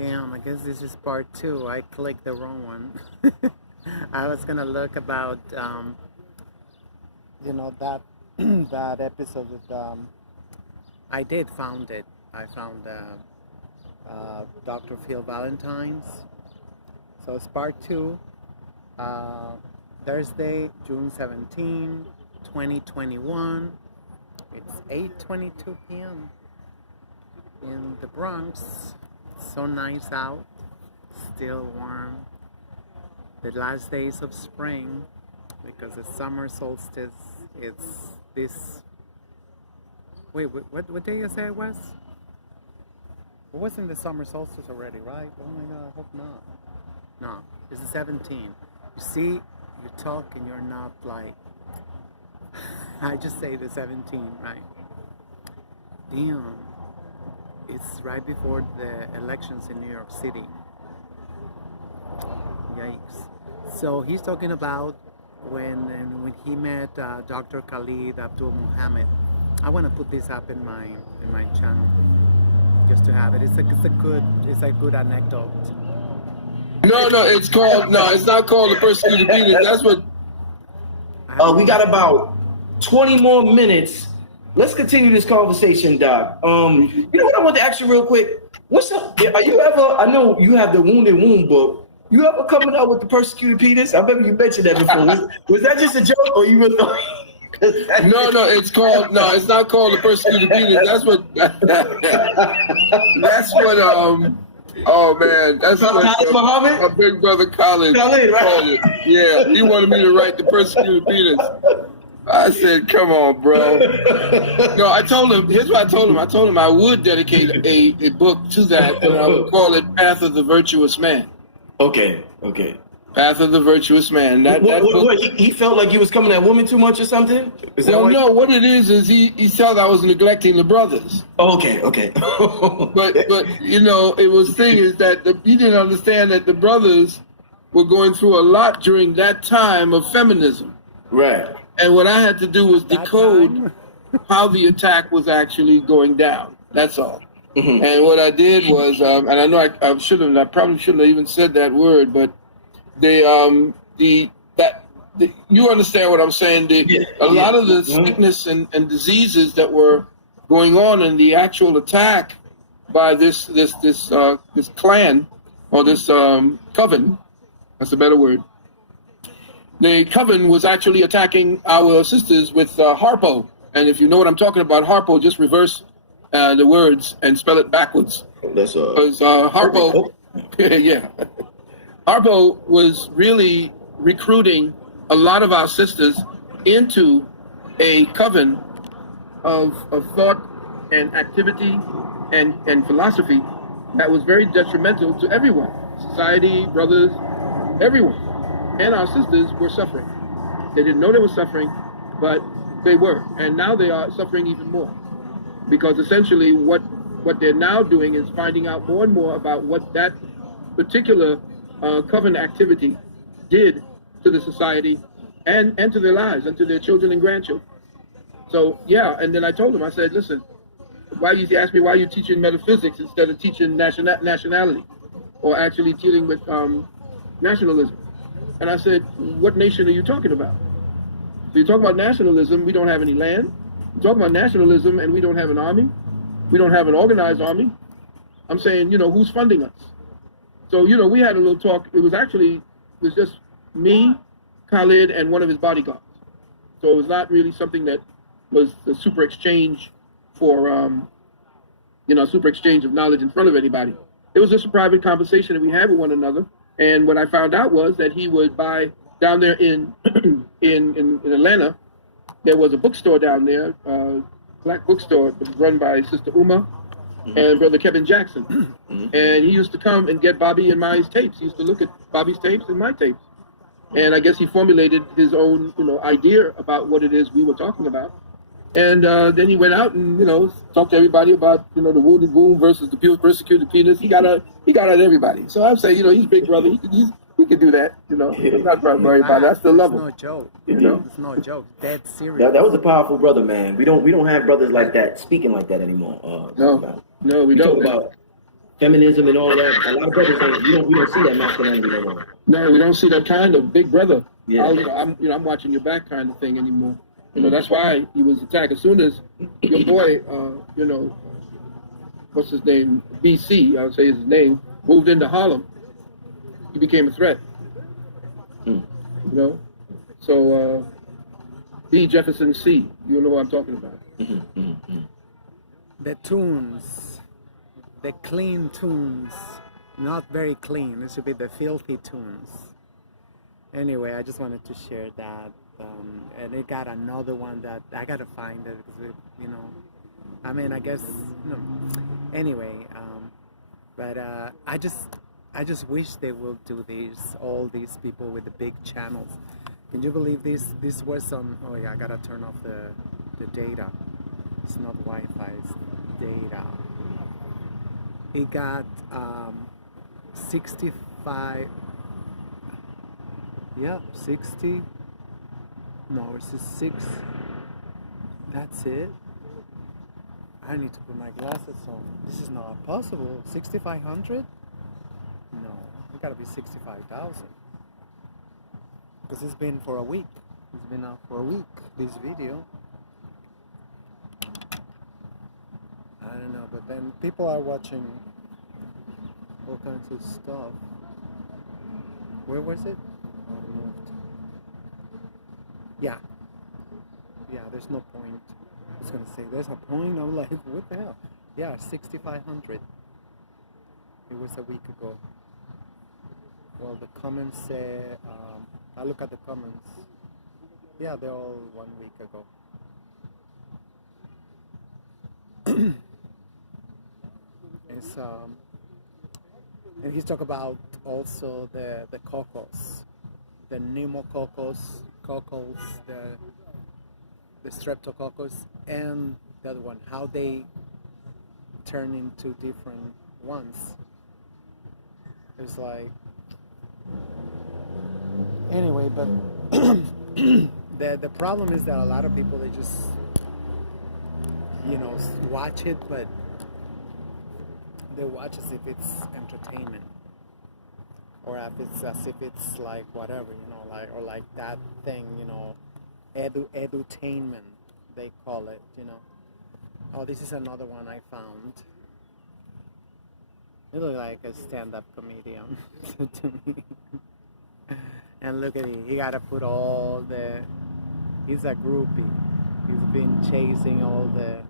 Damn, I guess this is part two. I clicked the wrong one. I was gonna look about, that that episode with, I did found it. I found Dr. Phil Valentine's. So it's part two. Uh, Thursday, June 17, 2021. It's 8:22 p.m. in the Bronx. So nice out, still warm. The last days of spring, because the summer solstice, it's this. Wait, what day you say it was? It wasn't the summer solstice already, right? Oh my God, I hope not. No, it's the 17th. You see, you talk and you're not like. I just say the 17th, right? Damn. It's right before the elections in New York City. Yikes. So he's talking about when he met Dr. Khalid Abdul Muhammad. I want to put this up in my channel just to have it. It's a good anecdote. No, it's not called the persecuted Peter. That's what. We got about 20 more minutes. Let's continue this conversation, Doc. You know what I want to ask you real quick? What's up? Are you ever? I know you have the Wounded Womb book. You ever coming out with the persecuted penis? I remember you mentioned that before. Was that just a joke, or you really? No, it's called. No, it's not called the persecuted penis. That's what. That's what. Oh man, that's what Muhammad? My big brother Khalid called it. Yeah, he wanted me to write the persecuted penis. I said, come on, bro. No, I told him, here's what I told him. I told him I would dedicate a book to that, and I would call it Path of the Virtuous Man. Okay. Path of the Virtuous Man. That book, he felt like he was coming at women too much or something? No, what it is he felt I was neglecting the brothers. Okay. But it was thing is that he didn't understand that the brothers were going through a lot during that time of feminism. Right. And what I had to do was decode how the attack was actually going down. That's all. Mm-hmm. And what I did was, and I know I probably shouldn't have even said that word, but you understand what I'm saying? A lot of the sickness and diseases that were going on in the actual attack by this clan or this coven, that's a better word. The coven was actually attacking our sisters with Harpo. And if you know what I'm talking about, Harpo, just reverse the words and spell it backwards. That's because Harpo, yeah. Harpo was really recruiting a lot of our sisters into a coven of thought and activity and philosophy that was very detrimental to everyone, society, brothers, everyone. And our sisters were suffering. They didn't know they were suffering, but they were. And now they are suffering even more. Because essentially what they're now doing is finding out more and more about what that particular coven activity did to the society and to their lives and to their children and grandchildren. So, yeah, and then I told him, I said, listen, he asked me why you teaching metaphysics instead of teaching nationality or actually dealing with nationalism. And I said, what nation are you talking about? So you talk about nationalism, we don't have any land. You talk about nationalism and we don't have an army. We don't have an organized army. I'm saying, who's funding us? So, we had a little talk. It was just me, Khalid, and one of his bodyguards. So it was not really something that was the super exchange for, super exchange of knowledge in front of anybody. It was just a private conversation that we had with one another. And what I found out was that he would buy down there in Atlanta. There was a bookstore down there, black bookstore run by Sister Uma and Brother Kevin Jackson. And he used to come and get Bobby and my tapes. He used to look at Bobby's tapes and my tapes. And I guess he formulated his own, idea about what it is we were talking about. And then he went out and, talked to everybody about, the wounded womb versus the persecuted penis. He got at everybody. So I'm saying, he's big brother. He can do that. I'm not worried about it. That's the level. It's no joke. It's no joke. Dead serious. That was a powerful brother, man. We don't have brothers like that speaking like that anymore. No, we don't. feminism and all of that. A lot of brothers ain't. We don't see that masculinity no more. No, we don't see that kind of big brother. Yeah. I'm watching your back kind of thing anymore. That's why he was attacked. As soon as your boy, what's his name, BC, I would say is his name, moved into Harlem, he became a threat. So B. Jefferson C. You know what I'm talking about. The tunes, the clean tunes, not very clean. It should be the filthy tunes. Anyway, I just wanted to share that. And it got another one that I gotta find it because I mean, I guess anyway, but I just wish they will do this. All these people with the big channels. Can you believe this? This was on. Oh yeah, I gotta turn off the data. It's not Wi-Fi, it's data. It got 65. Yeah, 60. No, it's just 6. That's it. I need to put my glasses on. This is not possible. 6,500? No, it gotta be 65,000. Because it's been for a week. It's been out for a week, this video. I don't know, but then people are watching all kinds of stuff. Where was it? Oh, it moved. Yeah, there's no point. I was gonna say there's a point. I'm like, what the hell? Yeah, 6,500. It was a week ago. Well, the comments say, I look at the comments. Yeah, they're all 1 week ago. It's and he's talking about also the cockles, the pneumococcus, the streptococcus, and the other one, how they turn into different ones. It's like, anyway, but the problem is that a lot of people, they just watch it, but they watch as if it's entertainment, or as if it's like whatever, or like that thing, edutainment, they call it, Oh, this is another one I found. It looks like a stand-up comedian to me. And look at him, he gotta put all he's a groupie. He's been chasing all the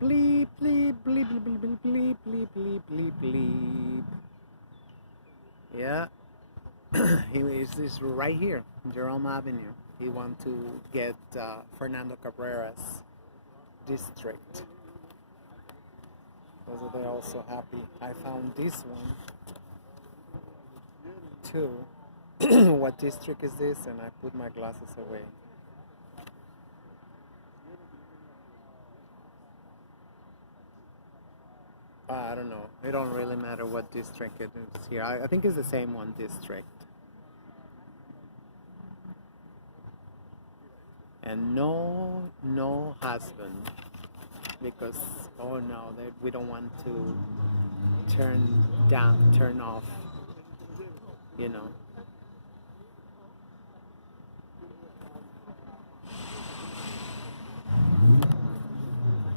bleep, bleep, bleep, bleep, bleep, bleep, bleep, bleep, bleep, bleep. Yeah. He's right here, Jerome Avenue. He wants to get Fernando Cabrera's district. So they're also happy. I found this one too. What district is this? And I put my glasses away. I don't know. It don't really matter what district it is here. I think it's the same one district. And no husband, because oh no, we don't want to turn off,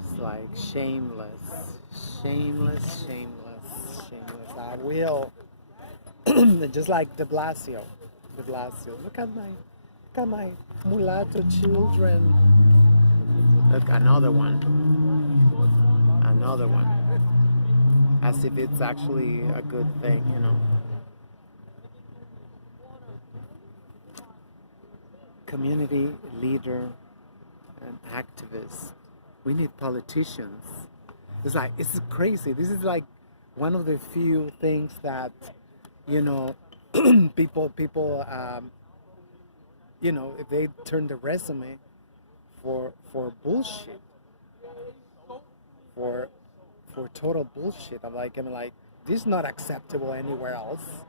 It's like shameless. I will, just like De Blasio. Look at my mulatto children. Look, another one. As if it's actually a good thing, Community leader and activist. We need politicians. It's crazy. This is like one of the few things that, people, if they turn the resume for bullshit, for total bullshit. I'm like, this is not acceptable anywhere else.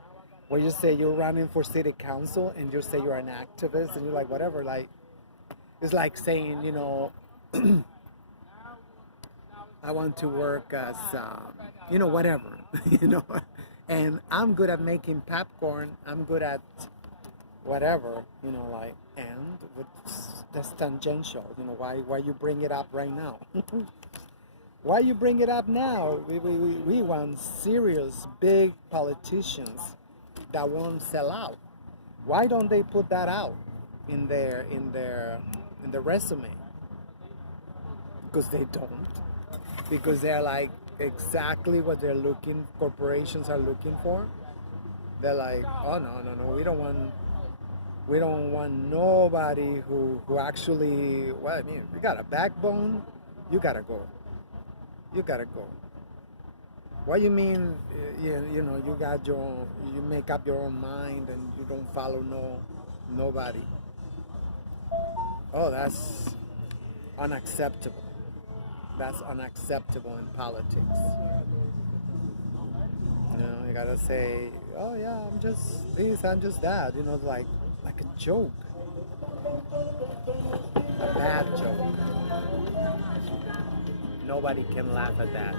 Where you say you're running for city council and you say you're an activist and you're like, whatever, like, it's like saying, I want to work as, whatever, you know. And I'm good at making popcorn. I'm good at whatever, and that's tangential. Why you bring it up right now? Why you bring it up now? We want serious, big politicians that won't sell out. Why don't they put that out in their resume? Because they don't. Because they're like exactly what corporations are looking for. They're like, oh no, we don't want nobody who actually, well, I mean, you got a backbone, you gotta go. What you mean, you make up your own mind and you don't follow nobody. Oh, that's unacceptable. That's unacceptable in politics. You gotta say, oh yeah, I'm just this, I'm just that, like a joke. A bad joke. Nobody can laugh at that.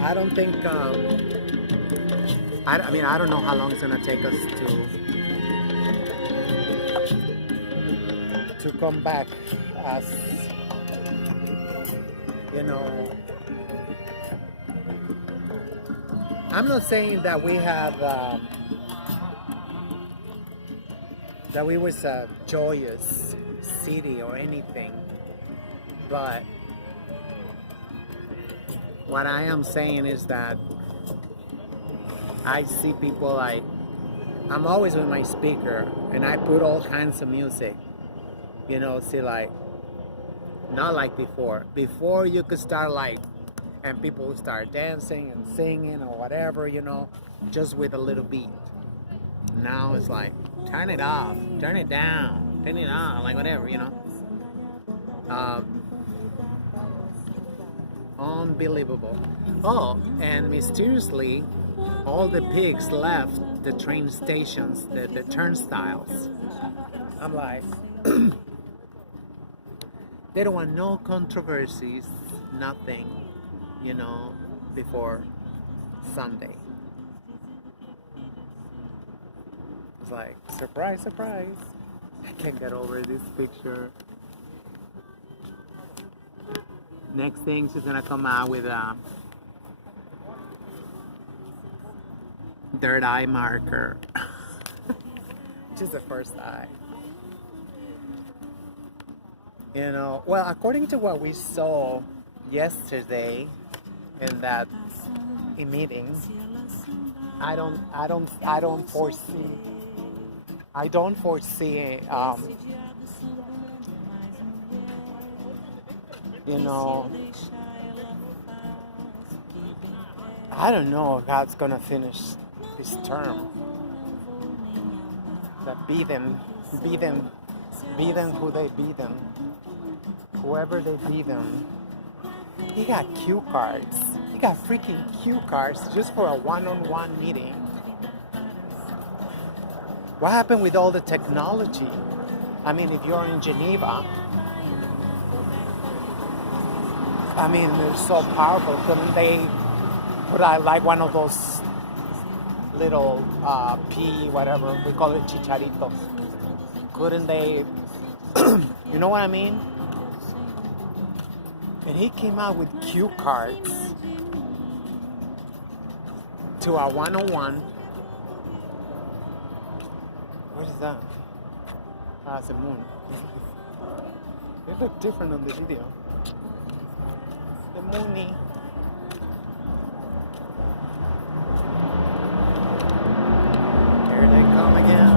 I don't think, I don't know how long it's gonna take us to come back as, I'm not saying that we have, that we was a joyous city or anything, but what I am saying is that I see people like, I'm always with my speaker and I put all kinds of music, not like before. Before you could start and people would start dancing and singing or whatever, just with a little beat. Now it's like, turn it off, turn it down, turn it on, like whatever, Unbelievable. Oh, and mysteriously, all the pigs left the train stations, the turnstiles. I'm like, they don't want no controversies, nothing, before Sunday. It's like, surprise, surprise. I can't get over this picture. Next thing, she's gonna come out with a third eye marker. Which is the first eye. Well, according to what we saw yesterday in that meeting, I don't foresee I don't know how it's gonna finish this term. That be them who they be them. Whoever they be them. He got cue cards. He got freaking cue cards just for a one-on-one meeting. What happened with all the technology? I mean, if you're in Geneva, they're so powerful. Couldn't they put out like one of those little pea, whatever, we call it chicharitos? Couldn't they, you know what I mean? And he came out with cue cards to our 101. What is that? It's a moon. It looked different on the video. The moony. Here they come again.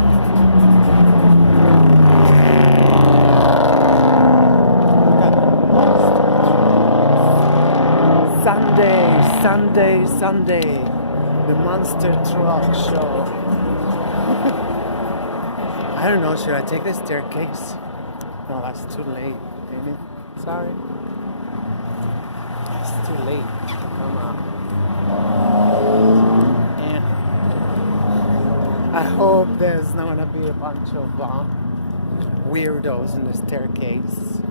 Sunday, the Monster Truck Show. I don't know, should I take the staircase? No, that's too late, baby. Sorry. It's too late. Come on. Yeah. I hope there's not gonna be a bunch of weirdos in the staircase.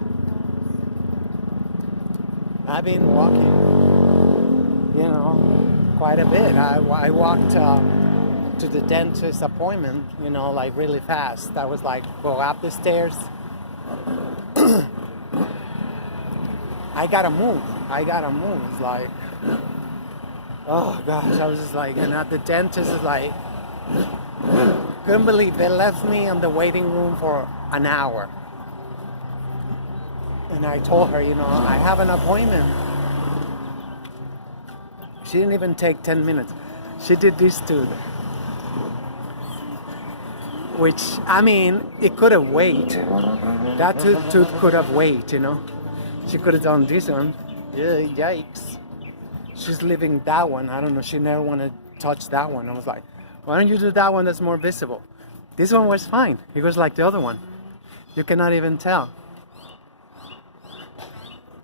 I've been walking, quite a bit. I walked to the dentist appointment, like really fast. I was like, go up the stairs. I gotta move. It's like, oh gosh, I was just like, and at the dentist is like, couldn't believe they left me in the waiting room for an hour. And I told her, I have an appointment. She didn't even take 10 minutes. She did this too. Which, I mean, it could have waited. That tooth could have waited, She could have done this one. Yeah, yikes. She's leaving that one. I don't know. She never wanted to touch that one. I was like, why don't you do that one that's more visible? This one was fine. It was like the other one. You cannot even tell.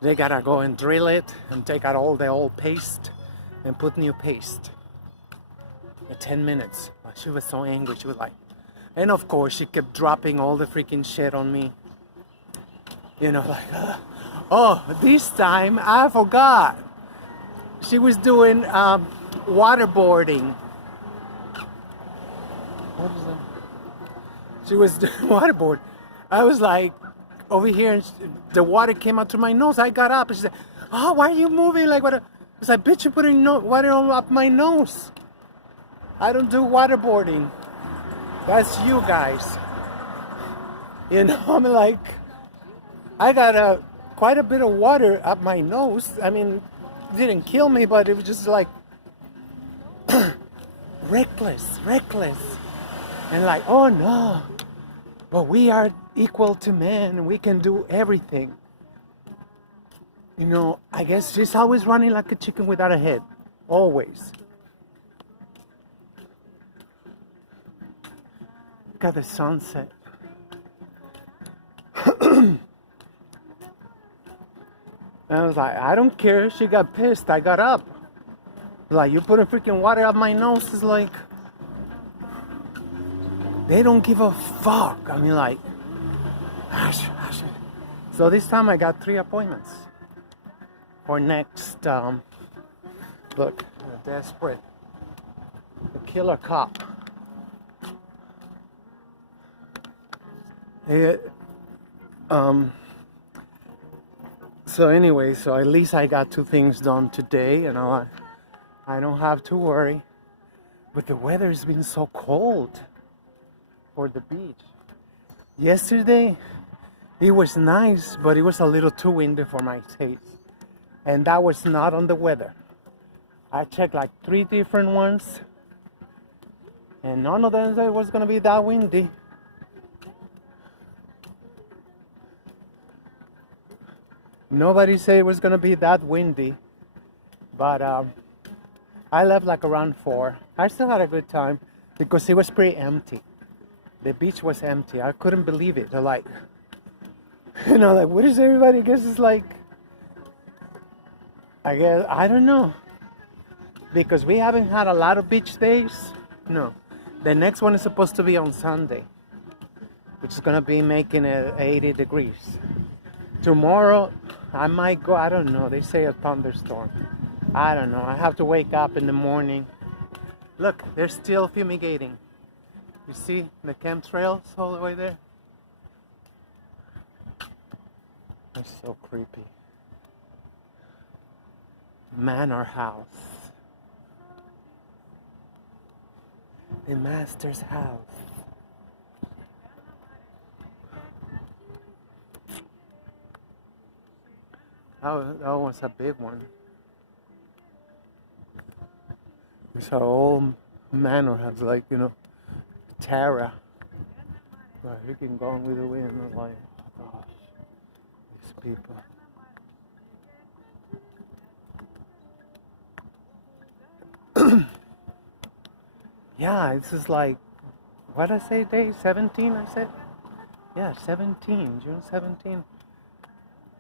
They gotta go and drill it and take out all the old paste and put new paste. 10 minutes. She was so angry. She was like, and of course she kept dropping all the freaking shit on me. Oh, this time I forgot. She was doing waterboarding. What is that? She was doing waterboard. I was like over here, and the water came out through my nose. I got up and she said, "Oh, why are you moving like water?" I was like, "Bitch, you're putting water up my nose. I don't do waterboarding. That's you guys." I'm like, I got quite a bit of water up my nose. I mean, it didn't kill me, but it was just like reckless. And like, oh no, but we are equal to men and we can do everything. I guess she's always running like a chicken without a head. Always. Look at the sunset. And I was like, I don't care. She got pissed. I got up. Like, you putting freaking water up my nose. Is like, they don't give a fuck. I mean, like, so this time I got 3 appointments for next, look, desperate, the killer cop. So anyway, so at least I got 2 things done today, I don't have to worry. But the weather's been so cold for the beach. Yesterday, it was nice, but it was a little too windy for my taste. And that was not on the weather. I checked like 3 different ones, and none of them said it was gonna be that windy. Nobody said it was gonna be that windy, but I left like around 4. I still had a good time because it was pretty empty. The beach was empty. I couldn't believe it. They're like, like, what is everybody? I guess it's like, I don't know, because we haven't had a lot of beach days. No, the next one is supposed to be on Sunday, which is gonna be making it 80 degrees. Tomorrow, I might go, I don't know, they say a thunderstorm. I don't know, I have to wake up in the morning. Look, they're still fumigating. You see the chemtrails all the way there? That's so creepy. Manor house. The master's house. That was a big one. It's our old manor house, like, Tara. Right, we can go on with the wind. I'm like, oh gosh, these people. Yeah, it's just like, what did I say, day 17, I said? Yeah, 17, June 17.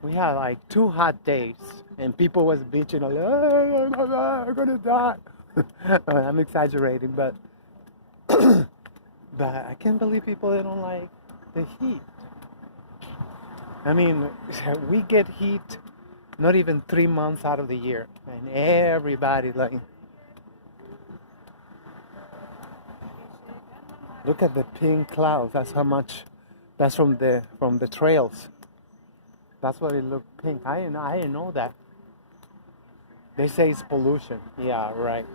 We had like 2 hot days, and people was bitching, like, oh, I'm gonna die. I'm exaggerating, but But I can't believe people they don't like the heat. I mean, we get heat not even 3 months out of the year, and everybody like. Look at the pink clouds. That's how much. That's from the trails. That's why it looked pink. I didn't know that. They say it's pollution. Yeah, right.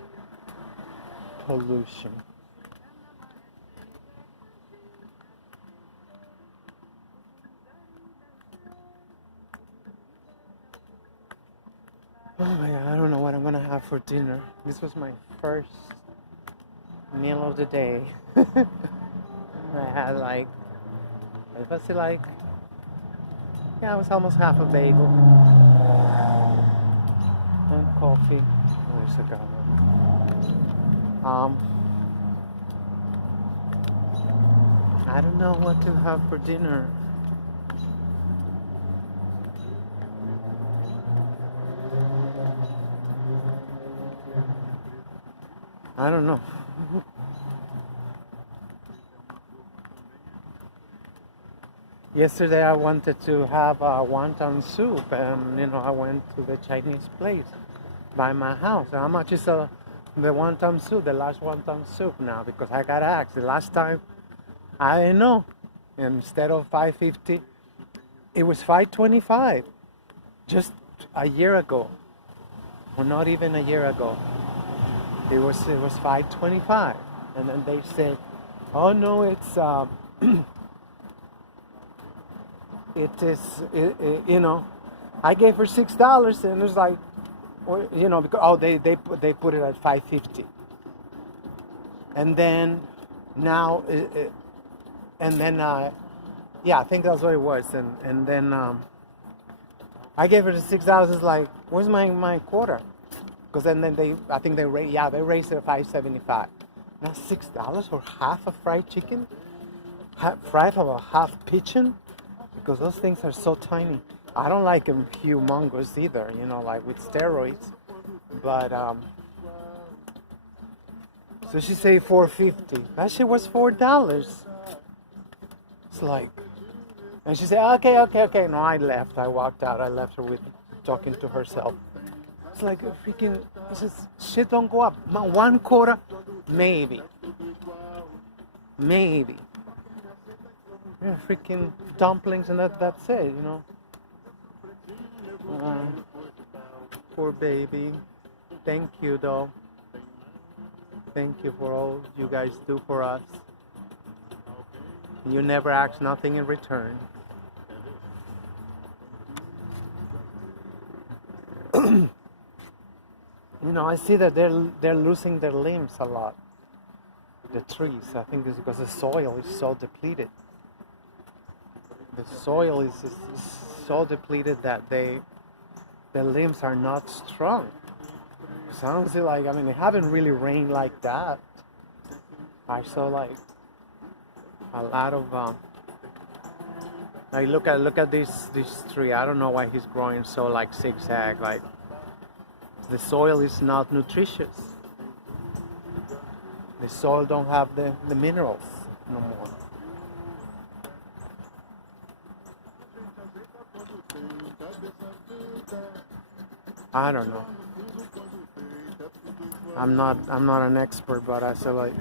Pollution. Oh my God, I don't know what I'm gonna have for dinner. This was my first meal of the day. I had like, it was like, yeah, it was almost half a bagel and coffee. There's a guy. I don't know what to have for dinner. I don't know. Yesterday I wanted to have wonton soup, and I went to the Chinese place by my house. How much is the wonton soup, the last wonton soup now? Because I got asked the last time. I didn't know. Instead of $5.50, it was $5.25 just a year ago, or not even a year ago. It was $5.25, and then they said, "Oh no, it's it is I gave her $6, and it was like, because they put it at $5.50, and then now and then yeah, I think that's what it was, and then I gave her the $6. It's like, where's my quarter? Because then I think they raised it to $5.75. Now $6 for half a fried chicken, fried of a half pigeon, because those things are so tiny. I don't like them humongous either, like with steroids. But so she said $4.50. That shit was $4. It's like, and she said, okay. No, I left. I walked out. I left her with talking to herself. It's like a freaking, it's just, shit don't go up. One quarter, maybe. Freaking dumplings, and that's it, Poor baby. Thank you, though. Thank you for all you guys do for us. You never ask nothing in return. I see that they're losing their limbs a lot. The trees, I think it's because the soil is so depleted. The soil is so depleted that their limbs are not strong. Sounds like, it haven't really rained like that. I saw like a lot of like look at this tree. I don't know why he's growing so like zigzag. Like the soil is not nutritious. The soil don't have the minerals no more. I don't know. I'm not an expert, but I feel like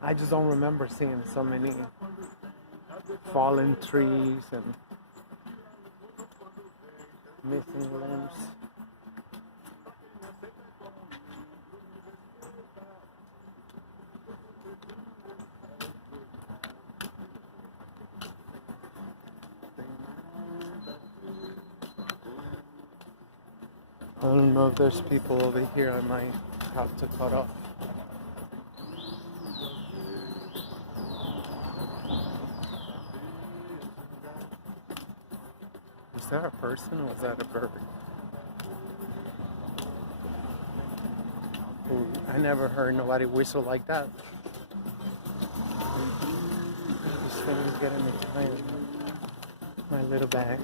I just don't remember seeing so many fallen trees and missing limbs. I don't know if there's people over here. I might have to cut off. Is that a person or is that a bird? Ooh, I never heard nobody whistle like that. This thing is getting me tired. My little bag.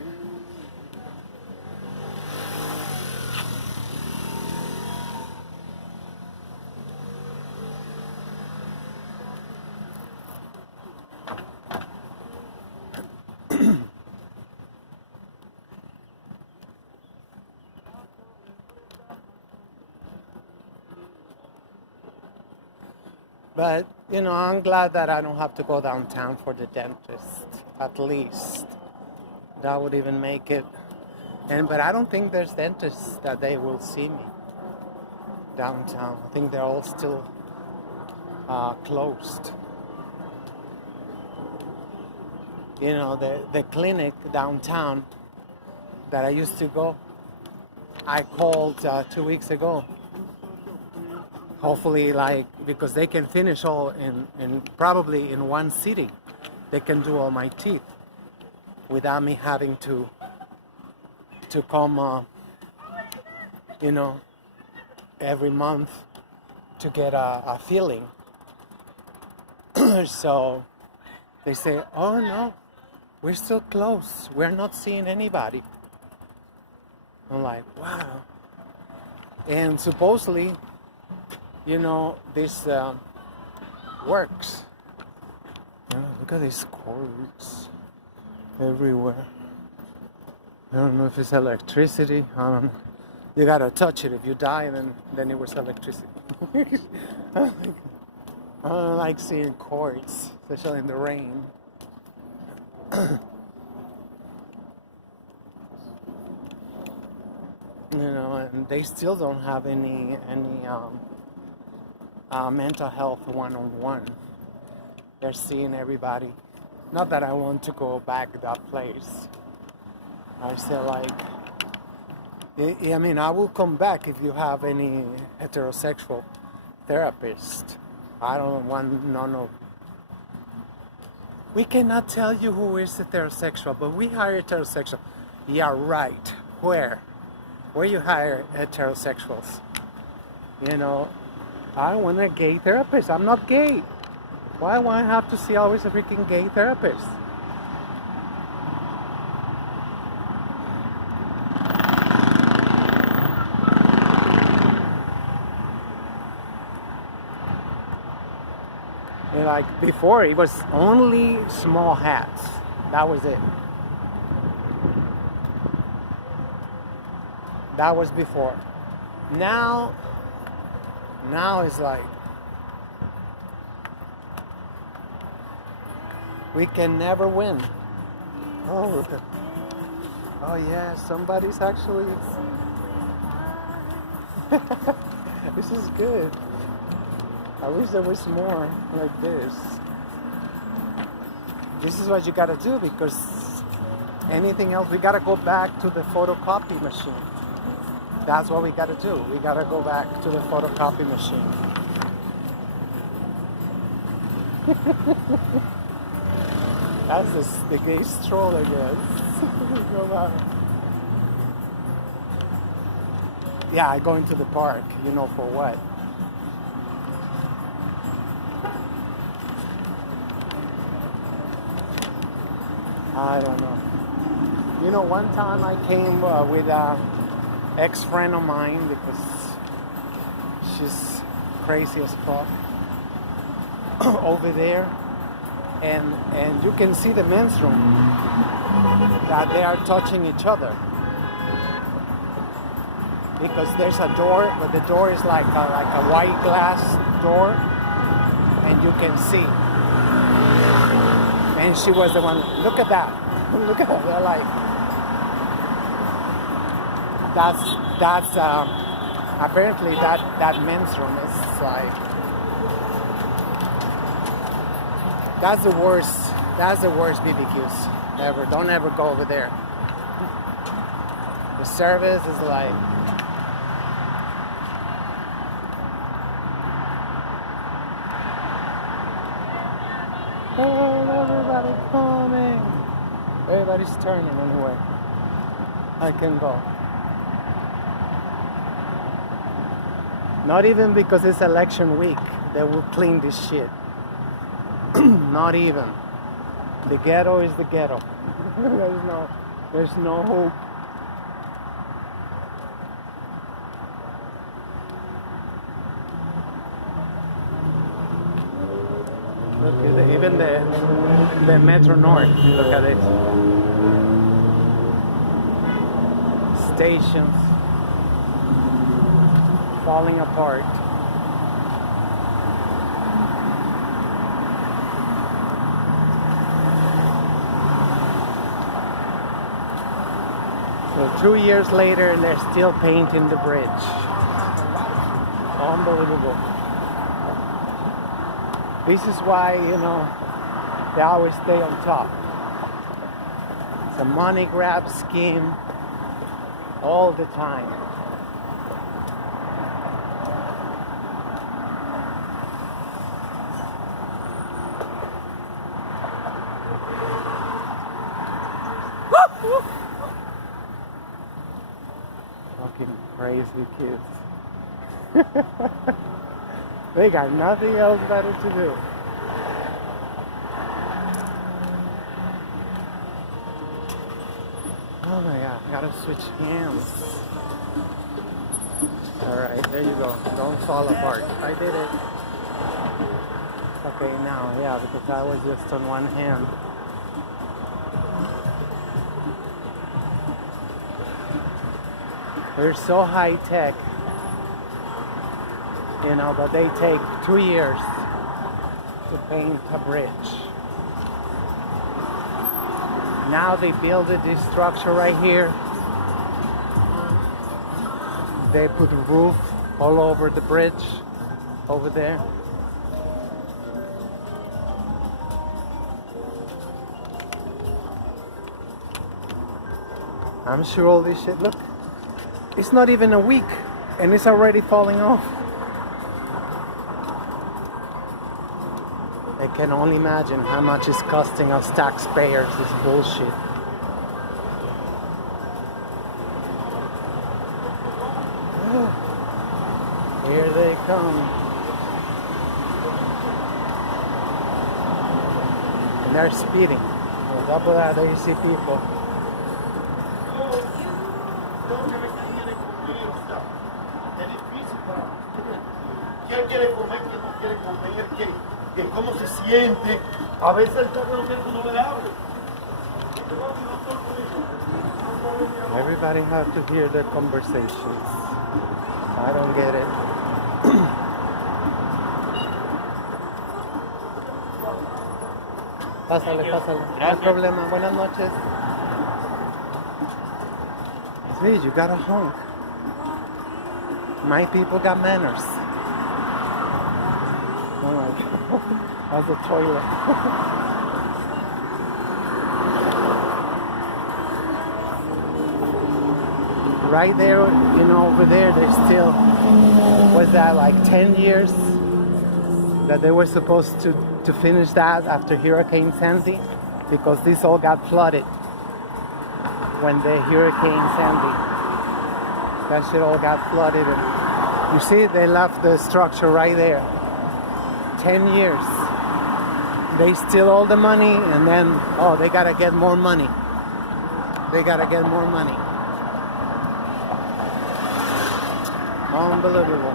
But, you know, I'm glad that I don't have to go downtown for the dentist, at least. That would even make it. But I don't think there's dentists that they will see me downtown. I think they're all still closed. You know, the clinic downtown that I used to go, I called 2 weeks ago. Hopefully, because they can finish all in probably in one city. They can do all my teeth without me having to come, you know, every month to get a filling. So they say, oh no, we're still closed. We're not seeing anybody. I'm like, wow. And supposedly, you know, this works. Look at these cords everywhere. I don't know if it's electricity. I don't know. You gotta touch it. If you die, then it was electricity. I don't like seeing cords, especially in the rain. You know, and they still don't have any mental health one-on-one. They're seeing everybody. Not that I want to go back to that place. I say I mean, I will come back if you have any heterosexual therapist. I don't want none of. We cannot tell you who is heterosexual, but we hire heterosexual. Yeah, right. Where you hire heterosexuals? You know, I want a gay therapist. I'm not gay. Why do I have to see always a freaking gay therapist? And like before, it was only small hats. That was it. That was before. Now it's like we can never win. Oh yeah, somebody's actually. This is good. I wish there was more like this. This is what you gotta do, because anything else, we gotta go back to the photocopy machine. That's what we gotta do. We gotta go back to the photocopy machine. That's the gay stroll, I guess. Go back. Yeah, I go into the park, you know, for what? I don't know. You know, one time I came with a ex-friend of mine, because she's crazy as fuck, over there, and you can see the men's room that they are touching each other, because there's a door, but the door is like a white glass door, and you can see. And she was the one. Look at that. Look at that. They're like. That's apparently that men's room is like. That's the worst. That's the worst BBQs ever. Don't ever go over there. The service is like. Oh, everybody coming. Everybody's turning anyway. I can go. Not even because it's election week, they will clean this shit. Not even. The ghetto is the ghetto. There's no hope. Look at even the Metro North. Look at it. Stations falling apart. 2 years later, and they're still painting the bridge. Unbelievable. This is why, you know, they always stay on top. It's a money grab scheme all the time. Fucking crazy kids. They got nothing else better to do. Oh my god, I gotta switch hands. Alright, there you go. Don't fall apart. I did it. Okay, now, yeah, because I was just on one hand. They're so high tech, you know, but they take 2 years to paint a bridge. Now they build this structure right here. They put a roof all over the bridge over there. I'm sure all this shit, look, it's not even a week and it's already falling off. I can only imagine how much it's costing us taxpayers, this bullshit. Here they come. And they're speeding. On top of that, there you see people. ¿Cómo se siente? A veces el carro no quiere que uno le hable. Everybody have to hear their conversations. I don't get it. Pásale, pásale. No hay problema. Buenas noches. See, you got a honk. My people got manners. Oh my god. That's a toilet. Right there, you know, over there, there's still, was that like 10 years that they were supposed to finish that after Hurricane Sandy? Because this all got flooded when the Hurricane Sandy. That shit all got flooded. And you see, they left the structure right there. 10 years. They steal all the money and then, oh, they gotta get more money. They gotta get more money. Unbelievable.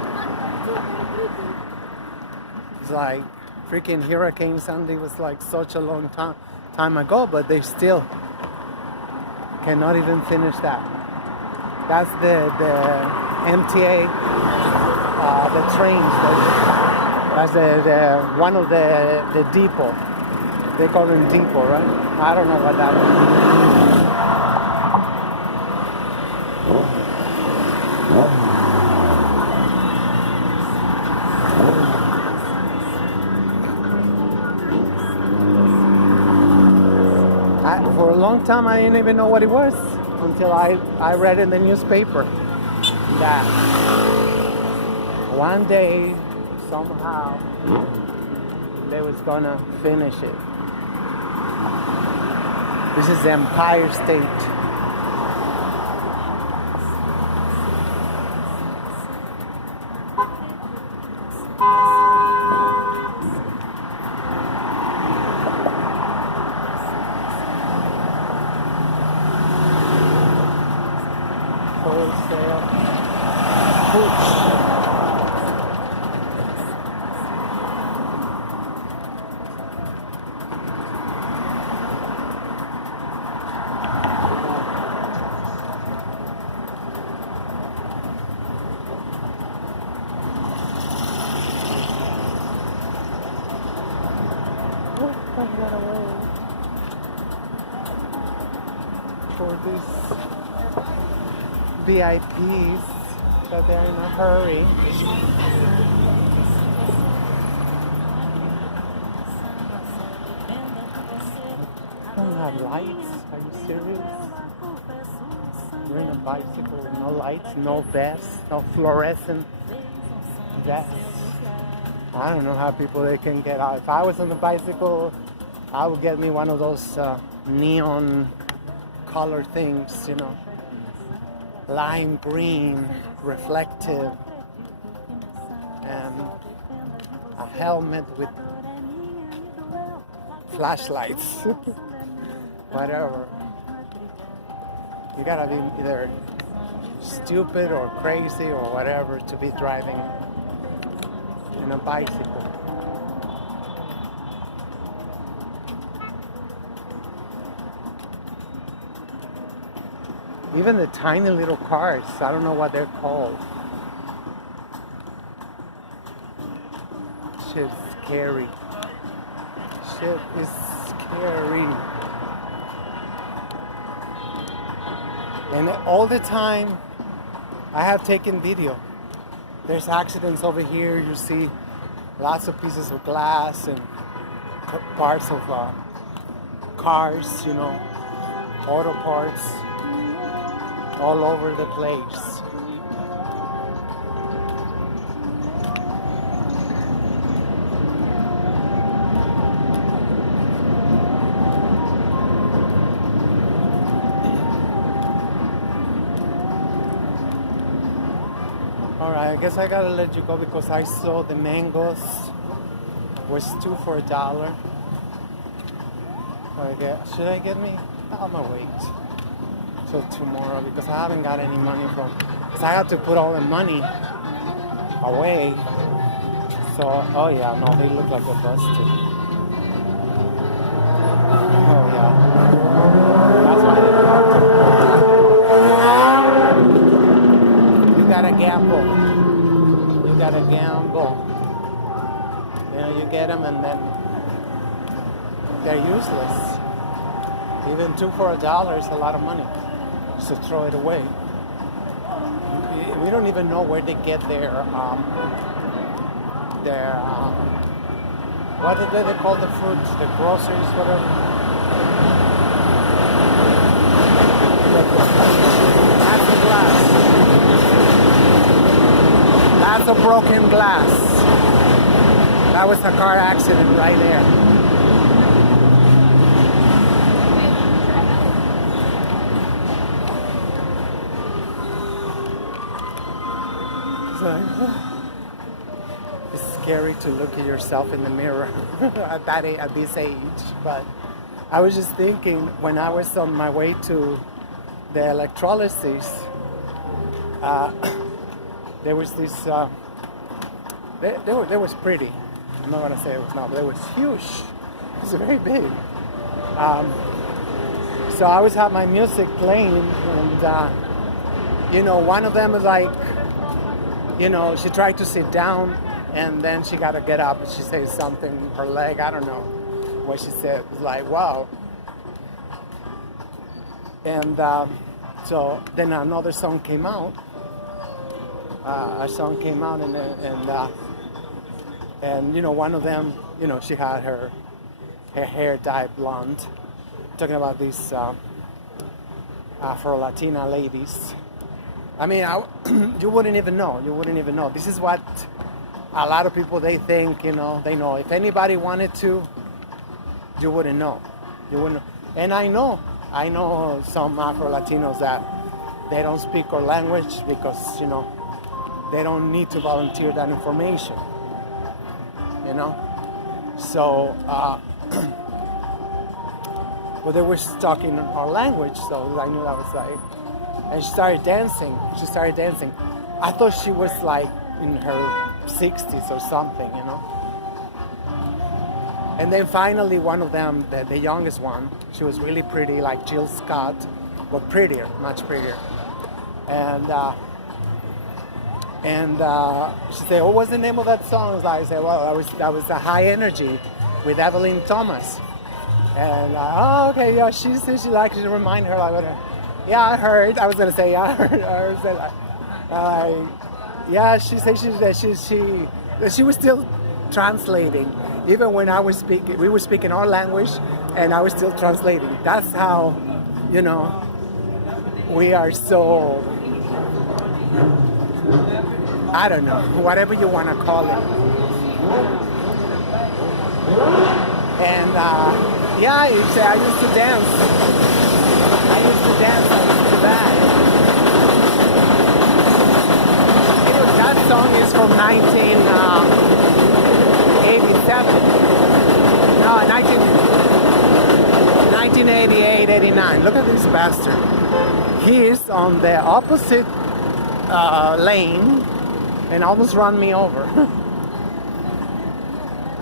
It's like freaking Hurricane Sandy was like such a long time ago, but they still cannot even finish that. That's the MTA, the trains. That's the one of the depot. They call them depot, right? I don't know what that is. For a long time, I didn't even know what it was until I read in the newspaper that one day, somehow, they was gonna finish it. This is Empire State. Wholesale. Hooch. I got away for this. VIPs, but they're in a hurry. Don't have lights? Are you serious? You're in a bicycle with no lights, no vests, no fluorescent vests. I don't know how people they can get out. If I was on the bicycle, I would get me one of those neon color things, you know, lime green, reflective, and a helmet with flashlights. Whatever. You gotta be either stupid or crazy or whatever to be driving in a bicycle. Even the tiny little cars, I don't know what they're called. Shit's scary. Shit is scary. And all the time, I have taken video. There's accidents over here. You see lots of pieces of glass and parts of cars, you know, auto parts all over the place. Alright, I guess I gotta let you go because I saw the mangoes was 2 for $1. Should I get me? I'm gonna wait till tomorrow because I haven't got any money from, because I have to put all the money away. So, oh yeah, no, they look like a busted. Oh yeah. That's why they you gotta gamble. You gotta gamble. You know, you get them and then they're useless. Even 2 for $1 is a lot of money. So throw it away. We don't even know where they get their what did they call the fruits, the groceries, whatever. That's a glass. That's a broken glass. That was a car accident right there. It's scary to look at yourself in the mirror at this age. But I was just thinking when I was on my way to the electrolysis, there was this. They was pretty. I'm not gonna say it was not, but it was huge. It was very big. So I always have my music playing, and you know, one of them was like, you know, she tried to sit down and then she got to get up and she said something, her leg, I don't know what she said. It was like, wow. And so then another song came out. A song came out and you know, one of them, you know, she had her hair dyed blonde. Talking about these Afro-Latina ladies. I mean, you wouldn't even know. You wouldn't even know. This is what a lot of people, they think, you know, they know. If anybody wanted to, you wouldn't know. You wouldn't. And I know some Afro-Latinos that they don't speak our language because, you know, they don't need to volunteer that information. You know? So, but they were talking our language, so I knew that was like. And she started dancing. I thought she was like in her 60s or something, you know. And then finally one of them, the youngest one, she was really pretty, like Jill Scott, but prettier, much prettier. And she said, "Oh, what's the name of that song?" I said, "Well, that was a High Energy with Evelyn Thomas." And oh, okay, yeah, she said she likes to remind her like whatever. Yeah, I heard. I was gonna say, yeah, I heard. Yeah, she said that she was still translating, even when I was speaking. We were speaking our language, and I was still translating. That's how, you know, we are so. I don't know, whatever you want to call it. And yeah, I used to dance. I used to to that. You know, that song is from 1987. No, 1988, 89. Look at this bastard. He is on the opposite lane and almost run me over.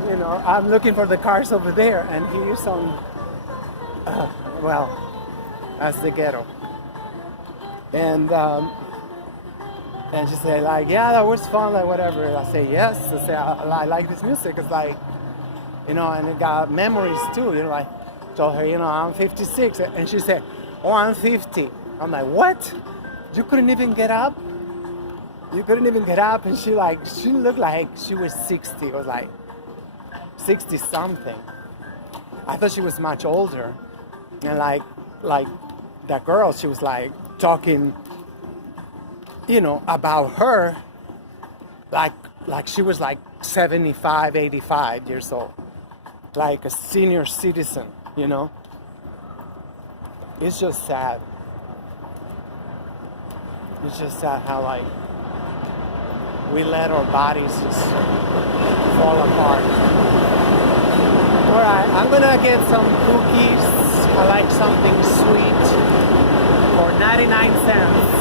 You know, I'm looking for the cars over there, and he is on, well, that's the ghetto. And she said, like, yeah, that was fun, like, whatever. I say, yes. I say, I like this music. It's like, you know, and it got memories too. You know, like, told her, you know, I'm 56. And she said, oh, I'm 50. I'm like, what? You couldn't even get up? You couldn't even get up? And she looked like she was 60. It was like 60 something. I thought she was much older. And like that girl, she was like talking, you know, about her like she was like 75, 85 years old. Like a senior citizen, you know? It's just sad. It's just sad how, like, we let our bodies just fall apart. Alright, I'm gonna get some cookies. I like something sweet for 99 cents.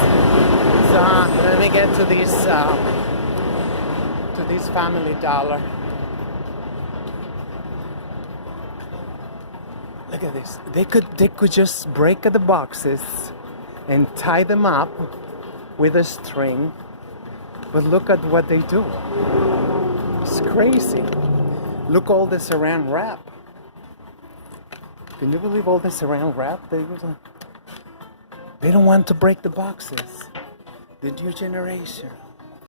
So let me get to this Family Dollar. Look at this. They could just break the boxes and tie them up with a string. But look at what they do. It's crazy. Look all the saran wrap. Can you believe all the saran wrap? They don't want to break the boxes. The new generation.